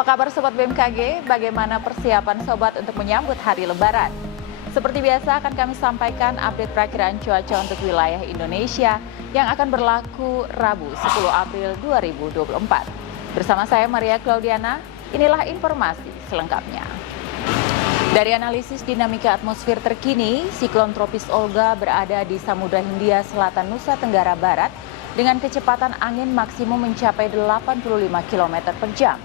Apa kabar Sobat BMKG? Bagaimana persiapan Sobat untuk menyambut hari Lebaran? Seperti biasa akan kami sampaikan update perakiraan cuaca untuk wilayah Indonesia yang akan berlaku Rabu 10 April 2024. Bersama saya Maria Claudiana, inilah informasi selengkapnya. Dari analisis dinamika atmosfer terkini, siklon tropis Olga berada di Samudra Hindia Selatan Nusa Tenggara Barat dengan kecepatan angin maksimum mencapai 85 km per jam.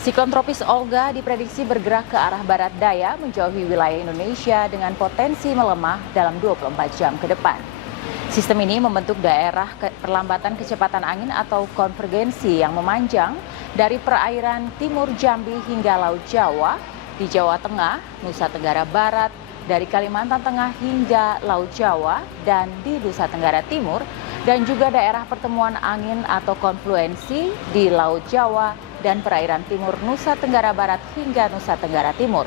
Siklon tropis Olga diprediksi bergerak ke arah barat daya menjauhi wilayah Indonesia dengan potensi melemah dalam 24 jam ke depan. Sistem ini membentuk daerah perlambatan kecepatan angin atau konvergensi yang memanjang dari perairan timur Jambi hingga Laut Jawa, di Jawa Tengah, Nusa Tenggara Barat, dari Kalimantan Tengah hingga Laut Jawa, dan di Nusa Tenggara Timur, dan juga daerah pertemuan angin atau konfluensi di Laut Jawa dan perairan timur Nusa Tenggara Barat hingga Nusa Tenggara Timur.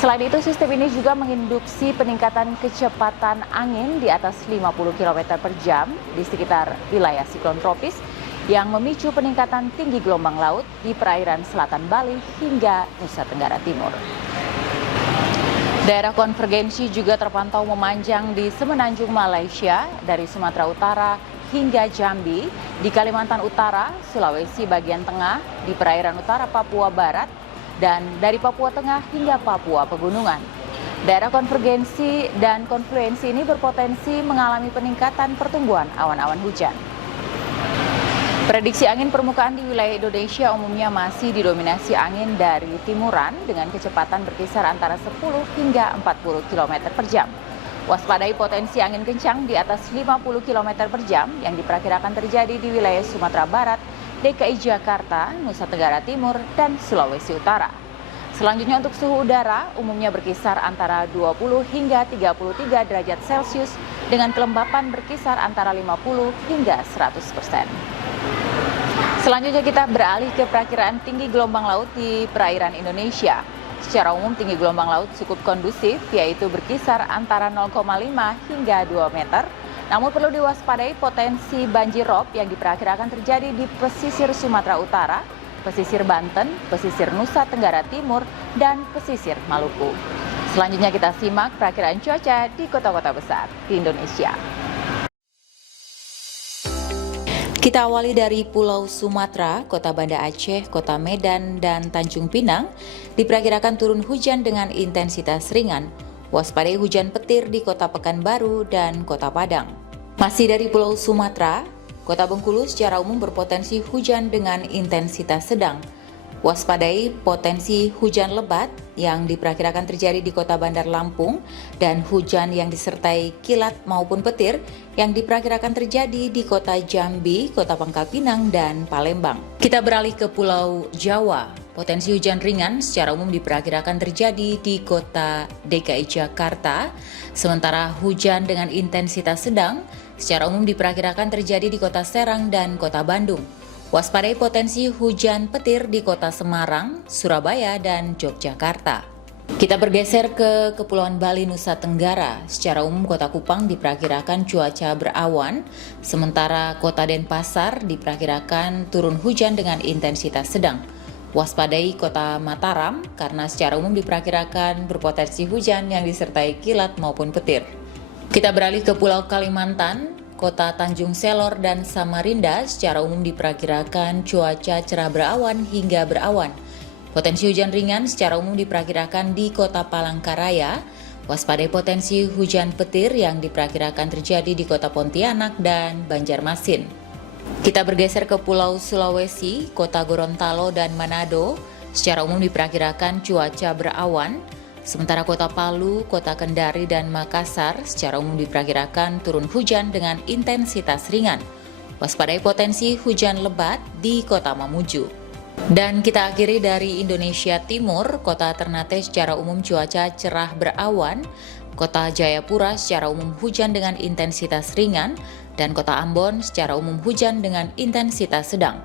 Selain itu, sistem ini juga menginduksi peningkatan kecepatan angin di atas 50 km per jam di sekitar wilayah siklon tropis yang memicu peningkatan tinggi gelombang laut di perairan selatan Bali hingga Nusa Tenggara Timur. Daerah konvergensi juga terpantau memanjang di Semenanjung Malaysia dari Sumatera Utara hingga Jambi, di Kalimantan Utara, Sulawesi bagian tengah, di perairan utara Papua Barat, dan dari Papua Tengah hingga Papua Pegunungan. Daerah konvergensi dan konfluensi ini berpotensi mengalami peningkatan pertumbuhan awan-awan hujan. Prediksi angin permukaan di wilayah Indonesia umumnya masih didominasi angin dari timuran dengan kecepatan berkisar antara 10 hingga 40 km per jam. Waspadai potensi angin kencang di atas 50 km per jam yang diperkirakan terjadi di wilayah Sumatera Barat, DKI Jakarta, Nusa Tenggara Timur, dan Sulawesi Utara. Selanjutnya untuk suhu udara umumnya berkisar antara 20 hingga 33 derajat Celcius dengan kelembapan berkisar antara 50 hingga 100%. Selanjutnya kita beralih ke perakiraan tinggi gelombang laut di perairan Indonesia. Secara umum tinggi gelombang laut cukup kondusif, yaitu berkisar antara 0,5 hingga 2 meter. Namun perlu diwaspadai potensi banjir rob yang diperkirakan terjadi di pesisir Sumatera Utara, pesisir Banten, pesisir Nusa Tenggara Timur, dan pesisir Maluku. Selanjutnya kita simak perakiraan cuaca di kota-kota besar di Indonesia. Kita awali dari Pulau Sumatera, Kota Banda Aceh, Kota Medan, dan Tanjung Pinang diperkirakan turun hujan dengan intensitas ringan. Waspadai hujan petir di Kota Pekanbaru dan Kota Padang. Masih dari Pulau Sumatera, Kota Bengkulu secara umum berpotensi hujan dengan intensitas sedang. Waspadai potensi hujan lebat yang diperkirakan terjadi di Kota Bandar Lampung dan hujan yang disertai kilat maupun petir yang diperkirakan terjadi di Kota Jambi, Kota Pangkal Pinang, dan Palembang. Kita beralih ke Pulau Jawa. Potensi hujan ringan secara umum diperkirakan terjadi di Kota DKI Jakarta, sementara hujan dengan intensitas sedang secara umum diperkirakan terjadi di Kota Serang dan Kota Bandung. Waspadai potensi hujan petir di Kota Semarang, Surabaya, dan Yogyakarta. Kita bergeser ke Kepulauan Bali, Nusa Tenggara. Secara umum Kota Kupang diperkirakan cuaca berawan, sementara Kota Denpasar diperkirakan turun hujan dengan intensitas sedang. Waspadai Kota Mataram karena secara umum diperkirakan berpotensi hujan yang disertai kilat maupun petir. Kita beralih ke Pulau Kalimantan. Kota Tanjung Selor dan Samarinda secara umum diperkirakan cuaca cerah berawan hingga berawan. Potensi hujan ringan secara umum diperkirakan di Kota Palangkaraya. Waspadai potensi hujan petir yang diperkirakan terjadi di Kota Pontianak dan Banjarmasin. Kita bergeser ke Pulau Sulawesi, Kota Gorontalo dan Manado. Secara umum diperkirakan cuaca berawan. Sementara Kota Palu, Kota Kendari, dan Makassar secara umum diperkirakan turun hujan dengan intensitas ringan. Waspadai potensi hujan lebat di Kota Mamuju. Dan kita akhiri dari Indonesia Timur, Kota Ternate secara umum cuaca cerah berawan, Kota Jayapura secara umum hujan dengan intensitas ringan, dan Kota Ambon secara umum hujan dengan intensitas sedang.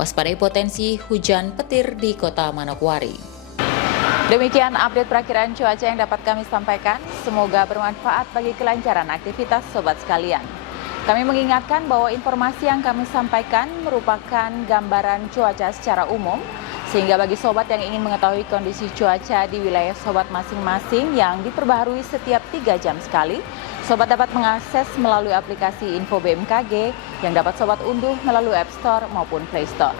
Waspadai potensi hujan petir di Kota Manokwari. Demikian update perakiraan cuaca yang dapat kami sampaikan. Semoga bermanfaat bagi kelancaran aktivitas sobat sekalian. Kami mengingatkan bahwa informasi yang kami sampaikan merupakan gambaran cuaca secara umum Sehingga bagi sobat yang ingin mengetahui kondisi cuaca di wilayah sobat masing-masing yang diperbaharui setiap 3 jam sekali, sobat dapat mengakses melalui aplikasi Info BMKG yang dapat sobat unduh melalui App Store maupun Play Store.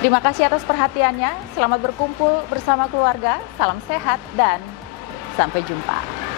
Terima kasih atas perhatiannya, selamat berkumpul bersama keluarga, salam sehat dan sampai jumpa.